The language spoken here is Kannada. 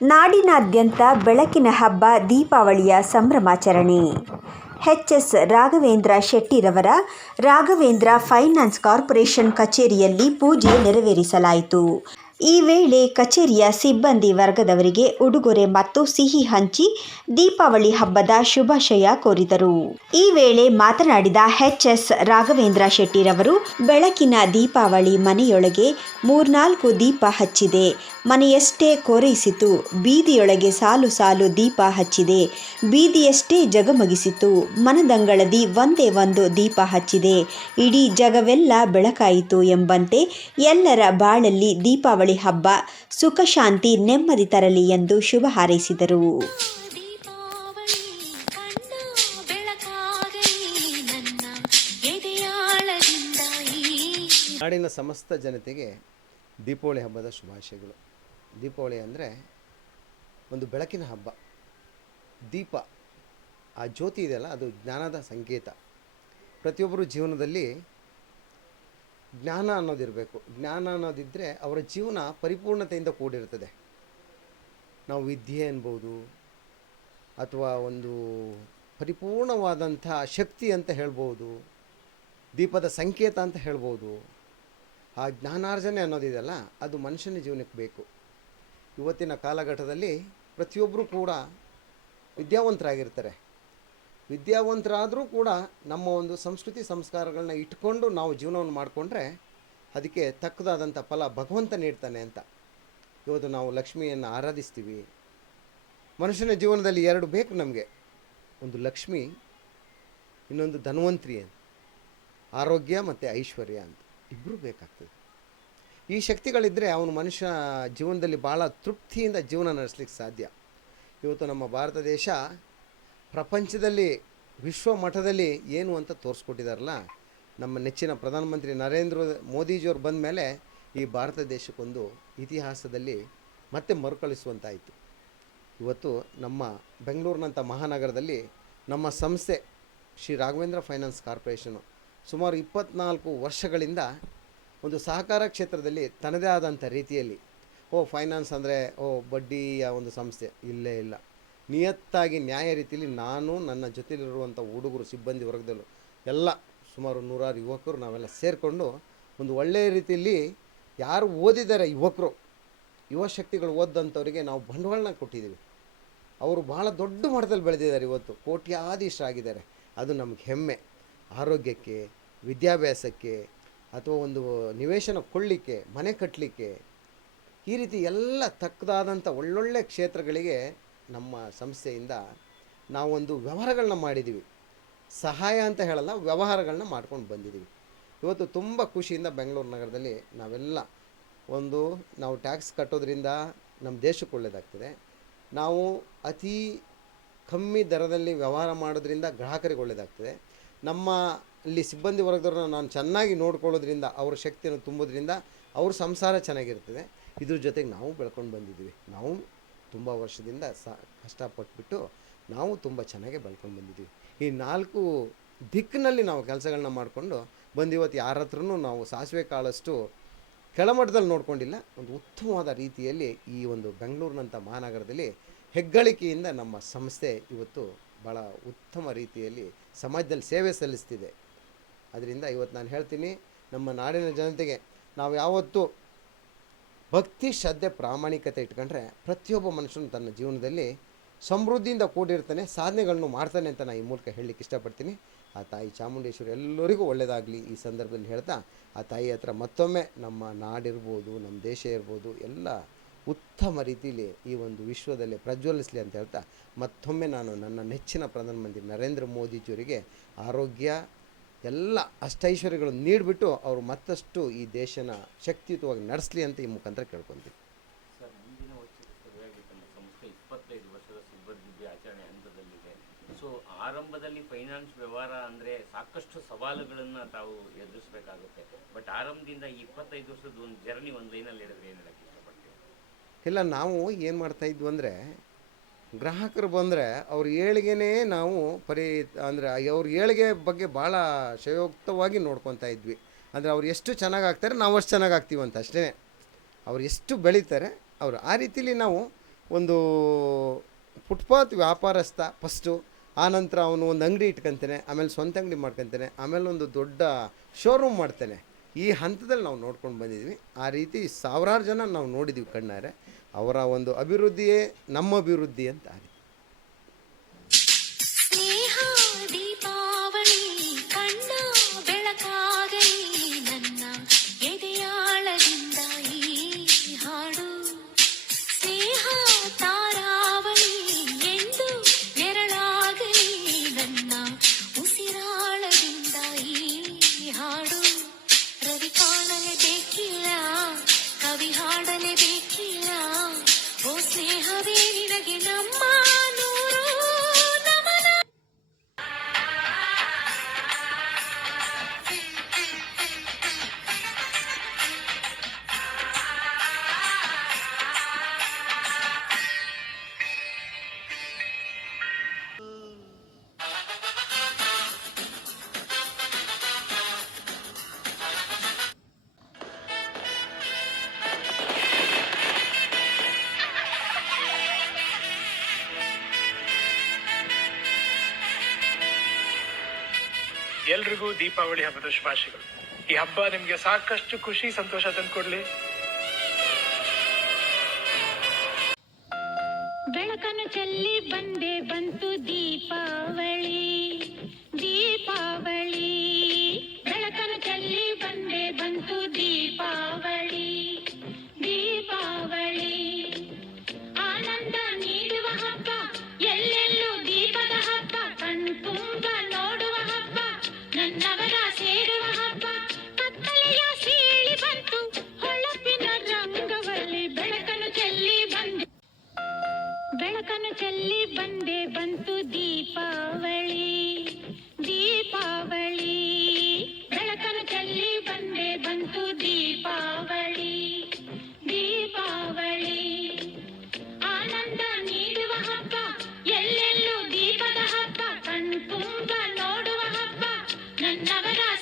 ನಾಡಿನಾದ್ಯಂತ ಬೆಳಕಿನ ಹಬ್ಬ, ದೀಪಾವಳಿಯ ಸಂಭ್ರಮಾಚರಣೆ. ಎಚ್ ಎಸ್ ರಾಘವೇಂದ್ರ ಶೆಟ್ಟಿರವರ ರಾಘವೇಂದ್ರ ಫೈನಾನ್ಸ್ ಕಾರ್ಪೊರೇಷನ್ ಕಚೇರಿಯಲ್ಲಿ ಪೂಜೆ ನೆರವೇರಿಸಲಾಯಿತು. ಈ ವೇಳೆ ಕಚೇರಿಯ ಸಿಬ್ಬಂದಿ ವರ್ಗದವರಿಗೆ ಉಡುಗೊರೆ ಮತ್ತು ಸಿಹಿ ಹಂಚಿ ದೀಪಾವಳಿ ಹಬ್ಬದ ಶುಭಾಶಯ ಕೋರಿದರು. ಈ ವೇಳೆ ಮಾತನಾಡಿದ ಎಚ್ ಎಸ್ ರಾಘವೇಂದ್ರ ಶೆಟ್ಟಿರವರು, ಬೆಳಕಿನ ದೀಪಾವಳಿ ಮನೆಯೊಳಗೆ ಮೂರ್ನಾಲ್ಕು ದೀಪ ಹಚ್ಚಿದೆ. ಮನೆಯಷ್ಟೇ ಕೋರೈಸಿತು ಬೀದಿಯೊಳಗೆ ಸಾಲು ಸಾಲು ದೀಪ ಹಚ್ಚಿದೆ. ಬೀದಿಯಷ್ಟೇ ಜಗಮಗಿಸಿತು. ಮನದಂಗಳದಿ ಒಂದೇ ಒಂದು ದೀಪ ಹಚ್ಚಿದೆ. ಇಡೀ ಜಗವೆಲ್ಲ ಬೆಳಕಾಯಿತು ಎಂಬಂತೆ ಎಲ್ಲರ ಬಾಳಲ್ಲಿ ದೀಪಾವಳಿ ಹಬ್ಬ ಸುಖಶಾಂತಿ ನೆಮ್ಮದಿ ತರಲಿ ಎಂದು ಶುಭ ಹಾರೈಸಿದರು. ನಾಡಿನ ಸಮಸ್ತ ಜನತೆಗೆ ದೀಪಾವಳಿ ಹಬ್ಬದ ಶುಭಾಶಯಗಳು. ದೀಪಾವಳಿ ಅಂದರೆ ಒಂದು ಬೆಳಕಿನ ಹಬ್ಬ. ದೀಪ, ಆ ಜ್ಯೋತಿ ಇದೆಯಲ್ಲ, ಅದು ಜ್ಞಾನದ ಸಂಕೇತ. ಪ್ರತಿಯೊಬ್ಬರು ಜೀವನದಲ್ಲಿ ಜ್ಞಾನ ಅನ್ನೋದಿರಬೇಕು. ಜ್ಞಾನ ಅನ್ನೋದಿದ್ದರೆ ಅವರ ಜೀವನ ಪರಿಪೂರ್ಣತೆಯಿಂದ ಕೂಡಿರ್ತದೆ ನಾವು ವಿದ್ಯೆ ಅನ್ಬೋದು, ಅಥವಾ ಒಂದು ಪರಿಪೂರ್ಣವಾದಂಥ ಶಕ್ತಿ ಅಂತ ಹೇಳ್ಬೋದು, ದೀಪದ ಸಂಕೇತ ಅಂತ ಹೇಳ್ಬೋದು, ಆ ಜ್ಞಾನಾರ್ಜನೆ ಅನ್ನೋದಿದೆಯಲ್ಲ, ಅದು ಮನುಷ್ಯನ ಜೀವನಕ್ಕೆ ಬೇಕು. ಇವತ್ತಿನ ಕಾಲಘಟ್ಟದಲ್ಲಿ ಪ್ರತಿಯೊಬ್ಬರೂ ಕೂಡ ವಿದ್ಯಾವಂತರಾಗಿರ್ತಾರೆ. ವಿದ್ಯಾವಂತರಾದರೂ ಕೂಡ ನಮ್ಮ ಒಂದು ಸಂಸ್ಕೃತಿ ಸಂಸ್ಕಾರಗಳನ್ನ ಇಟ್ಕೊಂಡು ನಾವು ಜೀವನವನ್ನು ಮಾಡಿಕೊಂಡ್ರೆ ಅದಕ್ಕೆ ತಕ್ಕದಾದಂಥ ಫಲ ಭಗವಂತ ನೀಡ್ತಾನೆ ಅಂತ. ಇವತ್ತು ನಾವು ಲಕ್ಷ್ಮಿಯನ್ನು ಆರಾಧಿಸ್ತೀವಿ. ಮನುಷ್ಯನ ಜೀವನದಲ್ಲಿ ಎರಡು ಬೇಕು ನಮಗೆ. ಒಂದು ಲಕ್ಷ್ಮಿ, ಇನ್ನೊಂದು ಧನ್ವಂತ್ರಿ ಅಂತ. ಆರೋಗ್ಯ ಮತ್ತು ಐಶ್ವರ್ಯ ಅಂತ. ಇಬ್ಬರೂ ಬೇಕಾಗ್ತದೆ. ಈ ಶಕ್ತಿಗಳಿದ್ದರೆ ಅವನು ಮನುಷ್ಯ ಜೀವನದಲ್ಲಿ ಭಾಳ ತೃಪ್ತಿಯಿಂದ ಜೀವನ ನಡೆಸ್ಲಿಕ್ಕೆ ಸಾಧ್ಯ. ಇವತ್ತು ನಮ್ಮ ಭಾರತ ದೇಶ ಪ್ರಪಂಚದಲ್ಲಿ, ವಿಶ್ವ ಮಟ್ಟದಲ್ಲಿ ಏನು ಅಂತ ತೋರಿಸ್ಕೊಟ್ಟಿದಾರಲ್ಲ, ನಮ್ಮ ನೆಚ್ಚಿನ ಪ್ರಧಾನಮಂತ್ರಿ ನರೇಂದ್ರ ಮೋದಿಜಿಯವ್ರು ಬಂದ ಮೇಲೆ ಈ ಭಾರತ ದೇಶಕ್ಕೊಂದು ಇತಿಹಾಸದಲ್ಲಿ ಮತ್ತೆ ಮರುಕಳಿಸುವಂತಾಯಿತು. ಇವತ್ತು ನಮ್ಮ ಬೆಂಗಳೂರಿನಂಥ ಮಹಾನಗರದಲ್ಲಿ ನಮ್ಮ ಸಂಸ್ಥೆ ಶ್ರೀ ರಾಘವೇಂದ್ರ ಫೈನಾನ್ಸ್ ಕಾರ್ಪೊರೇಷನು ಸುಮಾರು ಇಪ್ಪತ್ನಾಲ್ಕು ವರ್ಷಗಳಿಂದ ಒಂದು ಸಹಕಾರ ಕ್ಷೇತ್ರದಲ್ಲಿ ತನ್ನದೇ ಆದಂಥ ರೀತಿಯಲ್ಲಿ, ಓ ಫೈನಾನ್ಸ್ ಅಂದರೆ, ಓ ಬಡ್ಡಿಯ ಒಂದು ಸಂಸ್ಥೆ, ಇಲ್ಲೇ ಇಲ್ಲ. ನಿಯತ್ತಾಗಿ ನ್ಯಾಯ ರೀತಿಯಲ್ಲಿ ನಾನು ನನ್ನ ಜೊತೆಲಿರುವಂಥ ಹುಡುಗರು, ಸಿಬ್ಬಂದಿ ವರ್ಗದಲ್ಲೂ ಎಲ್ಲ ಸುಮಾರು ನೂರಾರು ಯುವಕರು ನಾವೆಲ್ಲ ಸೇರಿಕೊಂಡು ಒಂದು ಒಳ್ಳೆಯ ರೀತಿಯಲ್ಲಿ ಯಾರು ಓದಿದ್ದಾರೆ ಯುವಕರು, ಯುವ ಶಕ್ತಿಗಳು ಓದಂಥವರಿಗೆ ನಾವು ಬಂಡವಾಳನ ಕೊಟ್ಟಿದ್ದೀವಿ. ಅವರು ಭಾಳ ದೊಡ್ಡ ಮಟ್ಟದಲ್ಲಿ ಬೆಳೆದಿದ್ದಾರೆ ಇವತ್ತು, ಕೋಟ್ಯಾಧೀಶರಾಗಿದ್ದಾರೆ. ಅದು ನಮಗೆ ಹೆಮ್ಮೆ. ಆರೋಗ್ಯಕ್ಕೆ, ವಿದ್ಯಾಭ್ಯಾಸಕ್ಕೆ ಅಥವಾ ಒಂದು ನಿವೇಶನ ಕೊಳ್ಳಿಕ್ಕೆ ಮನೆ ಕಟ್ಟಲಿಕ್ಕೆ ಈ ರೀತಿ ಎಲ್ಲ ತಕ್ಕದಾದಂಥ ಒಳ್ಳೊಳ್ಳೆ ಕ್ಷೇತ್ರಗಳಿಗೆ ನಮ್ಮ ಸಂಸ್ಥೆಯಿಂದ ನಾವೊಂದು ವ್ಯವಹಾರಗಳನ್ನ ಮಾಡಿದ್ದೀವಿ ಸಹಾಯ ಅಂತ ಹೇಳಲ್ಲ ವ್ಯವಹಾರಗಳನ್ನ ಮಾಡ್ಕೊಂಡು ಬಂದಿದ್ದೀವಿ ಇವತ್ತು ತುಂಬ ಖುಷಿಯಿಂದ ಬೆಂಗಳೂರು ನಗರದಲ್ಲಿ ನಾವೆಲ್ಲ ಒಂದು, ನಾವು ಟ್ಯಾಕ್ಸ್ ಕಟ್ಟೋದ್ರಿಂದ ನಮ್ಮ ದೇಶಕ್ಕೆ ಒಳ್ಳೆಯದಾಗ್ತದೆ ನಾವು ಅತಿ ಕಮ್ಮಿ ದರದಲ್ಲಿ ವ್ಯವಹಾರ ಮಾಡೋದ್ರಿಂದ ಗ್ರಾಹಕರಿಗೆ ಒಳ್ಳೆಯದಾಗ್ತದೆ ನಮ್ಮ ಅಲ್ಲಿ ಸಿಬ್ಬಂದಿ ವರ್ಗದವ್ರನ್ನ ನಾನು ಚೆನ್ನಾಗಿ ನೋಡ್ಕೊಳ್ಳೋದ್ರಿಂದ, ಅವ್ರ ಶಕ್ತಿಯನ್ನು ತುಂಬೋದ್ರಿಂದ ಅವ್ರ ಸಂಸಾರ ಚೆನ್ನಾಗಿರ್ತದೆ. ಇದ್ರ ಜೊತೆಗೆ ನಾವು ಬೆಳ್ಕೊಂಡು ಬಂದಿದ್ದೀವಿ. ನಾವು ತುಂಬ ವರ್ಷದಿಂದ ಸ, ಕಷ್ಟಪಟ್ಬಿಟ್ಟು ನಾವು ತುಂಬ ಚೆನ್ನಾಗಿ ಬೆಳ್ಕೊಂಡು ಬಂದಿದ್ದೀವಿ. ಈ ನಾಲ್ಕು ದಿಕ್ಕಿನಲ್ಲಿ ನಾವು ಕೆಲಸಗಳನ್ನ ಮಾಡಿಕೊಂಡು ಬಂದಿವತ್ತು ಯಾರ ಹತ್ರನೂ ನಾವು ಸಾಸಿವೆ ಕಾಳಷ್ಟು ಕೆಳಮಟ್ಟದಲ್ಲಿ ನೋಡ್ಕೊಂಡಿಲ್ಲ. ಒಂದು ಉತ್ತಮವಾದ ರೀತಿಯಲ್ಲಿ ಈ ಒಂದು ಬೆಂಗಳೂರಿನಂಥ ಮಹಾನಗರದಲ್ಲಿ ಹೆಗ್ಗಳಿಕೆಯಿಂದ ನಮ್ಮ ಸಂಸ್ಥೆ ಇವತ್ತು ಭಾಳ ಉತ್ತಮ ರೀತಿಯಲ್ಲಿ ಸಮಾಜದಲ್ಲಿ ಸೇವೆ ಸಲ್ಲಿಸ್ತಿದೆ. ಅದರಿಂದ ಇವತ್ತು ನಾನು ಹೇಳ್ತೀನಿ, ನಮ್ಮ ನಾಡಿನ ಜನತೆಗೆ ನಾವು ಯಾವತ್ತೂ ಭಕ್ತಿ, ಶ್ರದ್ಧೆ, ಪ್ರಾಮಾಣಿಕತೆ ಇಟ್ಕೊಂಡ್ರೆ ಪ್ರತಿಯೊಬ್ಬ ಮನುಷ್ಯನು ತನ್ನ ಜೀವನದಲ್ಲಿ ಸಮೃದ್ಧಿಯಿಂದ ಕೂಡಿರ್ತಾನೆ, ಸಾಧನೆಗಳನ್ನು ಮಾಡ್ತಾನೆ ಅಂತ ನಾನು ಈ ಮೂಲಕ ಹೇಳಲಿಕ್ಕೆ ಇಷ್ಟಪಡ್ತೀನಿ. ಆ ತಾಯಿ ಚಾಮುಂಡೇಶ್ವರಿ ಎಲ್ಲರಿಗೂ ಒಳ್ಳೆಯದಾಗಲಿ ಈ ಸಂದರ್ಭದಲ್ಲಿ ಹೇಳ್ತಾ, ಆ ತಾಯಿ ಹತ್ರ ಮತ್ತೊಮ್ಮೆ ನಮ್ಮ ನಾಡಿರ್ಬೋದು, ನಮ್ಮ ದೇಶ ಇರ್ಬೋದು, ಎಲ್ಲ ಉತ್ತಮ ರೀತಿಯಲ್ಲಿ ಈ ಒಂದು ವಿಶ್ವದಲ್ಲಿ ಪ್ರಜ್ವಲಿಸಲಿ ಅಂತ ಹೇಳ್ತಾ, ಮತ್ತೊಮ್ಮೆ ನಾನು ನನ್ನ ನೆಚ್ಚಿನ ಪ್ರಧಾನಮಂತ್ರಿ ನರೇಂದ್ರ ಮೋದಿಜಿಯವರಿಗೆ ಆರೋಗ್ಯ ಎಲ್ಲ ಅಷ್ಟೈಶ್ವರ್ಯಗಳನ್ನು ನೀಡಿಬಿಟ್ಟು ಅವರು ಮತ್ತಷ್ಟು ಈ ದೇಶನ ಶಕ್ತಿಯುತವಾಗಿ ನಡೆಸಲಿ ಅಂತ ಈ ಮುಖಾಂತರ ಕೇಳ್ಕೊತೀವಿ. ಸರ್ ಮುಂದಿನ ವರ್ಷದಲ್ಲಿ ತಮ್ಮ ಸಂಸ್ಥೆ ಇಪ್ಪತ್ತೈದು ವರ್ಷದ ಸಿಬ್ಬಂದಿ ಆಚರಣೆ ಹಂತದಲ್ಲಿದೆ. ಸೊ ಆರಂಭದಲ್ಲಿ ಫೈನಾನ್ಸ್ ವ್ಯವಹಾರ ಅಂದರೆ ಸಾಕಷ್ಟು ಸವಾಲುಗಳನ್ನು ತಾವು ಎದುರಿಸಬೇಕಾಗುತ್ತೆ. ಬಟ್ ಆರಂಭದಿಂದ ಇಪ್ಪತ್ತೈದು ವರ್ಷದ ಒಂದು ಜರ್ನಿ ಒಂದು ಲೈನಲ್ಲಿ ಹೇಳಿದ್ರೆ ಏನು ಹೇಳಕ್ಕೆ ಇಷ್ಟಪಡ್ತೀವಿ ಇಲ್ಲ ನಾವು ಏನು ಮಾಡ್ತಾ ಇದ್ವು ಅಂದರೆ ಗ್ರಾಹಕರು ಬಂದರೆ ಅವ್ರ ಏಳಿಗೆನೇ ನಾವು ಪರಿ, ಅಂದರೆ ಅವ್ರ ಏಳಿಗೆ ಬಗ್ಗೆ ಭಾಳ ಶಯೋಕ್ತವಾಗಿ ನೋಡ್ಕೊತಾ ಇದ್ವಿ. ಅಂದರೆ ಅವ್ರು ಎಷ್ಟು ಚೆನ್ನಾಗಿ ಆಗ್ತಾರೆ ನಾವು ಅಷ್ಟು ಚೆನ್ನಾಗಿ ಆಗ್ತೀವಿ ಅಂತ ಅಷ್ಟೇ ಅವ್ರು ಎಷ್ಟು ಬೆಳೀತಾರೆ ಅವರು ಆ ರೀತಿಲಿ ನಾವು ಒಂದು ಫುಟ್ಪಾತ್ ವ್ಯಾಪಾರಸ್ಥ ಫಸ್ಟು ಆನಂತರ ಅವನು ಒಂದು ಅಂಗಡಿ ಇಟ್ಕೊಂತಾನೆ, ಆಮೇಲೆ ಸ್ವಂತ ಅಂಗಡಿ ಮಾಡ್ಕೊತಾನೆ, ಆಮೇಲೆ ಒಂದು ದೊಡ್ಡ ಶೋರೂಮ್ ಮಾಡ್ತಾನೆ. ಈ ಹಂತದಲ್ಲಿ ನಾವು ನೋಡ್ಕೊಂಡು ಬಂದಿದ್ವಿ ಆ ರೀತಿ ಸಾವಿರಾರು ಜನ ನಾವು ನೋಡಿದ್ದೀವಿ ಕಣ್ಣಾರೆ. ಅವರ ಒಂದು ಅಭಿವೃದ್ಧಿಯೇ ನಮ್ಮ ಅಭಿವೃದ್ಧಿ ಅಂತ ಆಗಿದೆ ಎಲ್ರಿಗೂ ದೀಪಾವಳಿ ಹಬ್ಬದ ಶುಭಾಶಯಗಳು. ಈ ಹಬ್ಬ ನಿಮ್ಗೆ ಸಾಕಷ್ಟು ಖುಷಿ, ಸಂತೋಷ ತಂದ್ಕೊಡ್ಲಿ ಬೆಳಕನ್ನು ಚೆಲ್ಲಿ ಬಂದೆ ಬಂತು ನವರಾತ್ರಿ